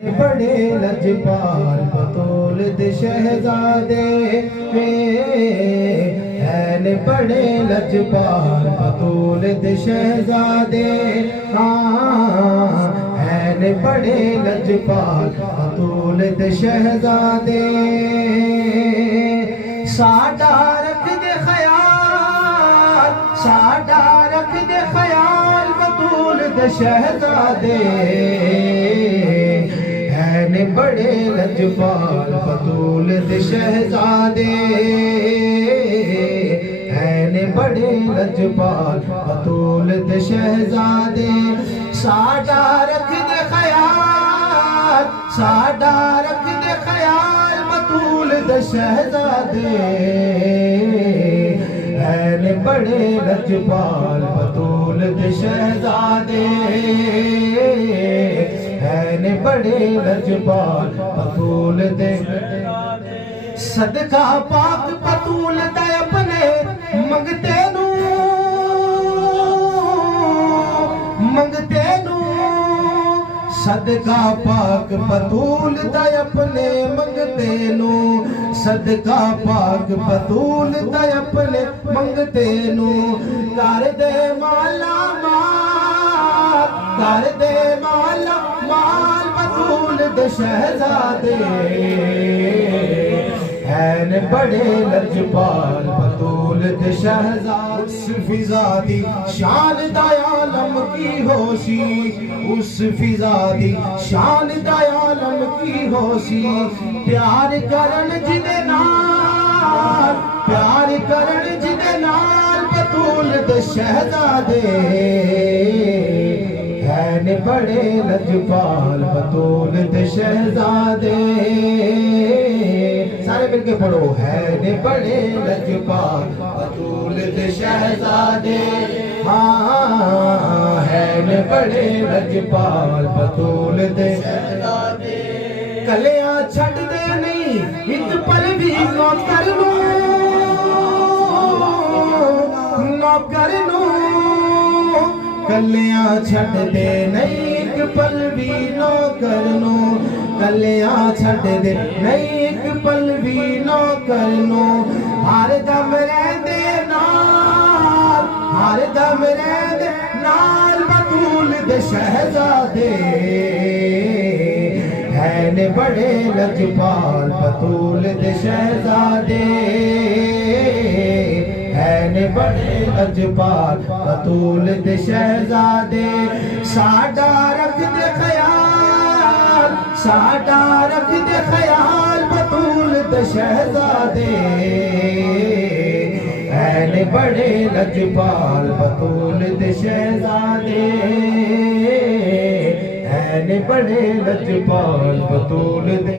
بڑے لجپال بطول دے شہزادے ہیں بڑے لجپال بطول دے شہزادے ہیں بڑے لجپال بطول دے شہزادے ساڈا رکھ دے خیال ساڈا رکھ دے خیال بطول دے شہزادے ہیں بڑے لجپال بطول دے شہزادے ہیں بڑے لجپال بطول دے شہزادے ساڈا رکھ دے خیال ساڈا رکھ دے خیال بطول دے شہزادے ہیں بڑے لجپال بطول دے شہزادے ہیں بڑے لجپال بطول دے صدقہ پاک بطول دے اپنے منگتے نو صدقہ پاک بطول دے اپنے منگتے نو صدقہ پاک بطول دے اپنے منگتے نو کر دے مالا مال کر دے مالا مال بطول دے شہزادے ہیں بڑے لجپال بطول دے شہزادے اس فضا دی شان دا عالم کی ہوشی اس فضا دی شان دا عالم کی ہوشی پیار کرن جدے نال پیار کرن جدے نال بطول دے شہزادے ہیں بڑے لجپال بطول دے شہزادے سارے مل کے پڑھو ہیں بڑے لجپال بطول دے شہزادے ہیں بڑے لجپال بطول دے شہزادے کلیاں چھڑ دے نہیں ایک پل بھی نوکر نو کلیاں چھڑ دے نہیں ایک پل بھی نوکر نو کلیاں چھڑ دے نہیں ایک پل بھی نوکر نو ہر دم رہندے نال ہر دم رہندے نال بطول دے شہزادے ہیں بڑے لجپال بطول دے شہزادے ہیں بڑے لجپال بطول دے شہزادے ساڈا رکھ دے خیال ساڈا رکھ دے خیال بطول دے شہزادے ہیں بڑے لجپال بطول دے شہزادے ہیں بڑے لجپال بطول دے